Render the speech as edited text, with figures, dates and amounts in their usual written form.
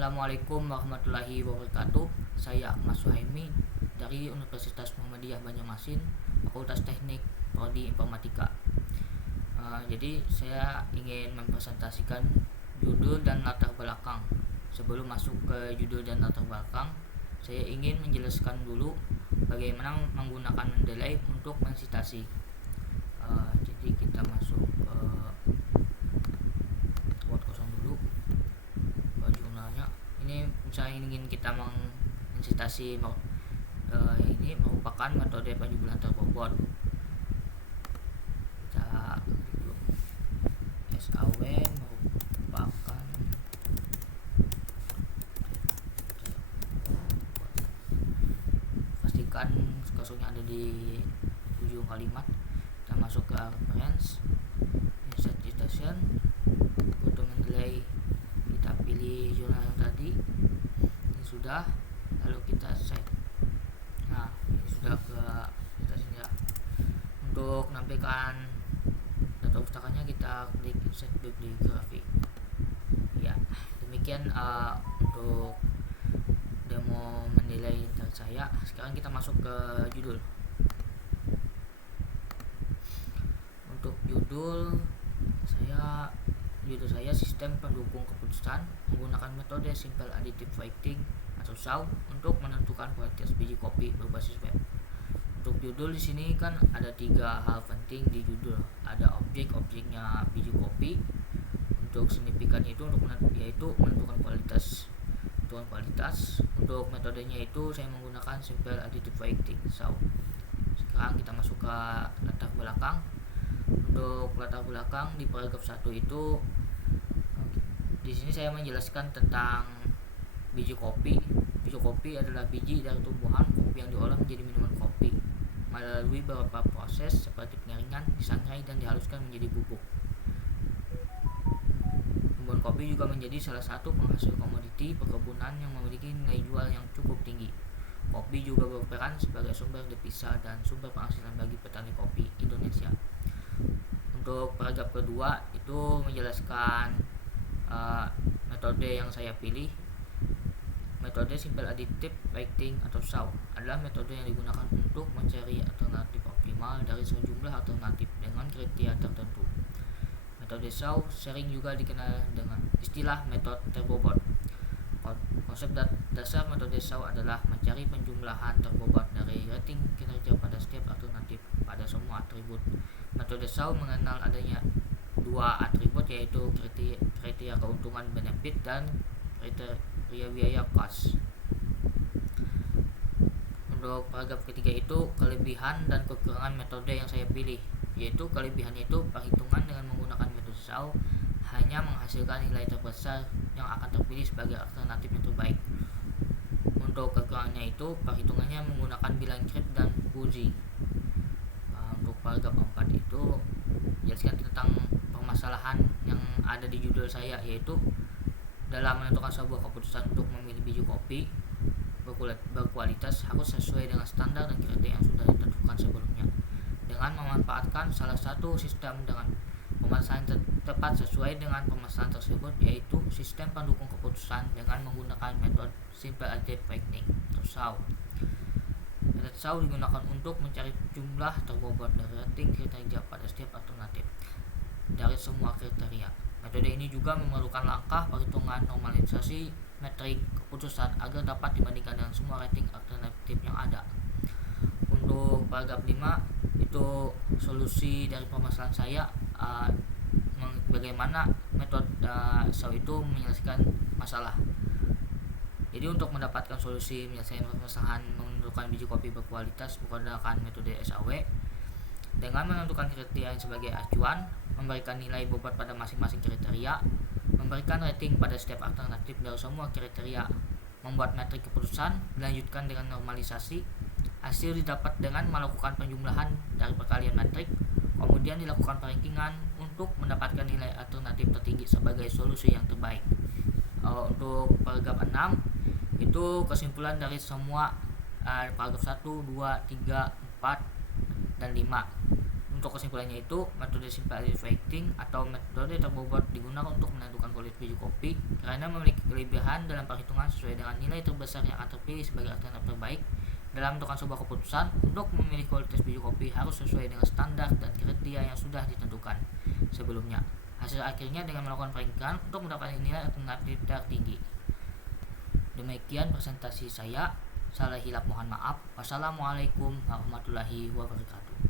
Assalamualaikum warahmatullahi wabarakatuh. Saya Ahmad Suhaimi dari Universitas Muhammadiyah Banjarmasin, Fakultas Teknik Prodi Informatika. Jadi saya ingin mempresentasikan judul dan latar belakang. Sebelum masuk ke judul dan latar belakang, saya ingin menjelaskan dulu bagaimana menggunakan Mendeley untuk mensitasi. Jadi kita masuk ke word kosong dulu. Jurnalnya ini misalnya ingin kita mensitasi ini merupakan metode penjumlahan terbobot. Kita SAW merupakan pastikan kursornya ada di ujung kalimat. Kita masuk ke reference, insert citation, go to Mendeley, kita pilih jurnal yang tadi. Ini sudah, lalu kita save. Nah, ini sudah ke citasinya. Untuk menampilkan data pustakanya kita klik insert bibliografi. Ya, demikian untuk demo Mendeley dari saya. Sekarang kita masuk ke judul. Untuk judul saya sistem pendukung keputusan menggunakan metode simple additive weighting atau SAW untuk menentukan kualitas biji kopi berbasis web. Untuk judul di sini kan ada 3 hal penting di judul. Ada objeknya biji kopi. Untuk signifikan itu yaitu menentukan kualitas. Untuk metodenya itu saya menggunakan simple additive weighting SAW. Sekarang kita masuk ke latar belakang. Untuk latar belakang di paragraf 1 itu di sini saya menjelaskan tentang biji kopi. Biji kopi adalah biji dari tumbuhan kopi yang diolah menjadi minuman kopi melalui beberapa proses seperti pengeringan, disangrai, dan dihaluskan menjadi bubuk. Tumbuhan kopi juga menjadi salah satu penghasil komoditi perkebunan yang memiliki nilai jual yang cukup tinggi. Kopi juga berperan sebagai sumber devisa dan sumber penghasilan bagi petani kopi Indonesia. Untuk paragraf kedua itu menjelaskan metode yang saya pilih. Metode simple additive weighting atau SAW adalah metode yang digunakan untuk mencari alternatif optimal dari sejumlah alternatif dengan kriteria tertentu. Metode SAW sering juga dikenal dengan istilah metode terbobot. Konsep dasar metode SAW adalah mencari penjumlahan terbobot dari rating kinerja pada setiap alternatif pada semua atribut. Metode SAW mengenal adanya 2 atribut, yaitu kriteria keuntungan benefit dan kriteria biaya cost. Untuk paragraf ketiga itu kelebihan dan kekurangan metode yang saya pilih, yaitu kelebihan itu perhitungan dengan menggunakan metode SAW hanya menghasilkan nilai terbesar yang akan terpilih sebagai alternatif yang terbaik. Untuk kekurangannya itu perhitungannya menggunakan bilangan Krebs dan Fuzzy. Untuk paragraf 4 itu jelaskan tentang permasalahan yang ada di judul saya, yaitu dalam menentukan sebuah keputusan untuk memilih biji kopi berkualitas harus sesuai dengan standar dan kriteria yang sudah ditentukan sebelumnya. Dengan memanfaatkan salah satu sistem dengan pemasaran tepat sesuai dengan permasalahan tersebut, yaitu sistem pendukung keputusan dengan menggunakan metode simple additive weighting atau SAW. Metode SAW digunakan untuk mencari jumlah terbobot dari rating kriteria pada setiap alternatif dari semua kriteria. Metode ini juga memerlukan langkah perhitungan normalisasi metrik keputusan agar dapat dibandingkan dengan semua rating alternatif yang ada. Untuk paragraf 5 itu solusi dari permasalahan saya, bagaimana metode SAW itu menyelesaikan masalah. Jadi untuk mendapatkan solusi menyelesaikan permasalahan menentukan biji kopi berkualitas menggunakan metode SAW dengan menentukan kriteria sebagai acuan, memberikan nilai bobot pada masing-masing kriteria, memberikan rating pada setiap alternatif dari semua kriteria, membuat metrik keputusan, dilanjutkan dengan normalisasi. Hasil didapat dengan melakukan penjumlahan dari perkalian metrik, kemudian dilakukan perankingan untuk mendapatkan nilai alternatif tertinggi sebagai solusi yang terbaik. Untuk paragraf 6 itu kesimpulan dari semua paragraf 1, 2, 3, 4, dan 5. Untuk kesimpulannya itu, metode simplified writing atau metode terbobot digunakan untuk menentukan kualitas biji kopi karena memiliki kelebihan dalam perhitungan sesuai dengan nilai terbesar yang akan terpilih sebagai alternatif terbaik. Dalam menentukan sebuah keputusan untuk memilih kualitas biji kopi harus sesuai dengan standar dan kriteria yang sudah ditentukan sebelumnya. Hasil akhirnya dengan melakukan peringkat untuk mendapatkan nilai alternatif tertinggi. Demikian presentasi saya. Salah hilap mohon maaf. Wassalamualaikum warahmatullahi wabarakatuh.